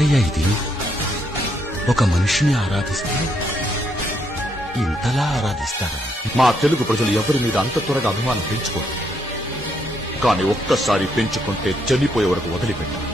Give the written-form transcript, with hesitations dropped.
ఏమిటయ్యా ఇది? ఒక మనిషిని ఆరాధిస్తే ఇంతలా ఆరాధిస్తారా? మా తెలుగు ప్రజలు ఎవరి మీద అంత త్వరగా అభిమానం పెంచుకోరు, కానీ ఒక్కసారి పెంచుకుంటే చనిపోయే వరకు వదిలిపెట్టారు.